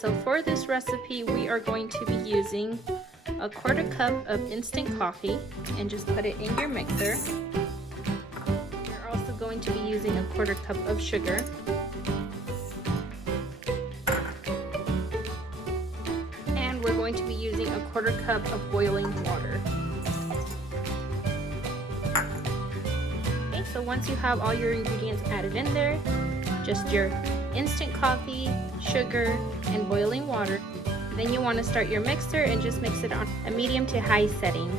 so for this recipe, we are going to be using a 1/4 cup of instant coffee and just put it in your mixer. We're also going to be using a 1/4 cup of sugar. And we're going to be using a 1/4 cup of boiling water. Okay, so once you have all your ingredients added in there, just your instant coffee, sugar, and boiling water. Then you want to start your mixer and just mix it on a medium to high setting.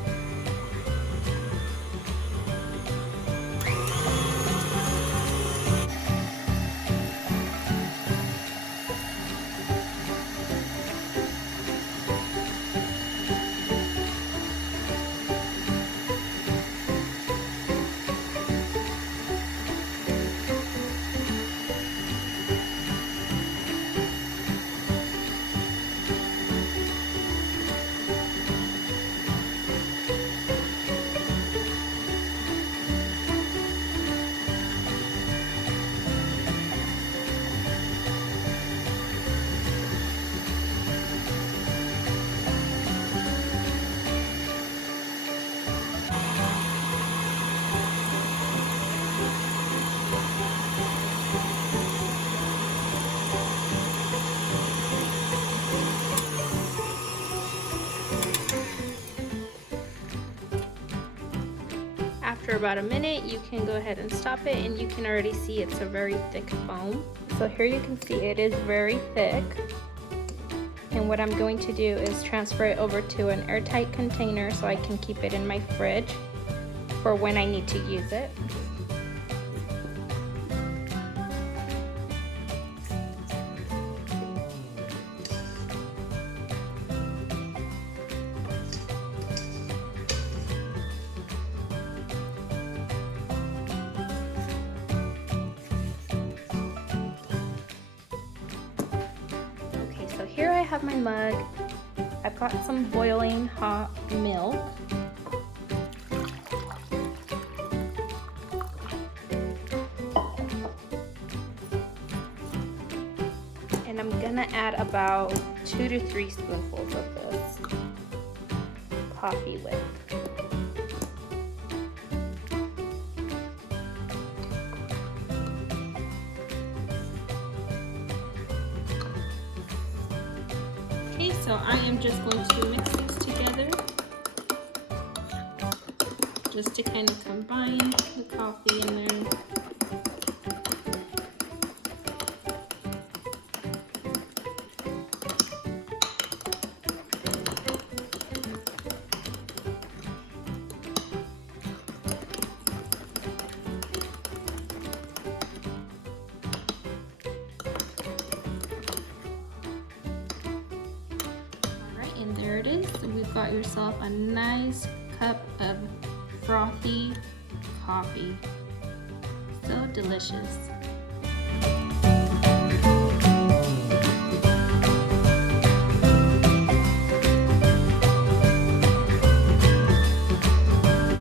After about a minute, you can go ahead and stop it, and you can already see it's a very thick foam. So here you can see it is very thick. And what I'm going to do is transfer it over to an airtight container so I can keep it in my fridge for when I need to use it. So here I have my mug. I've got some boiling hot milk. And I'm gonna add about 2 to 3 spoonfuls of this coffee with. So I am just going to mix these together just to kind of combine the coffee in there. And there it is. So we've got yourself a nice cup of frothy coffee. So delicious.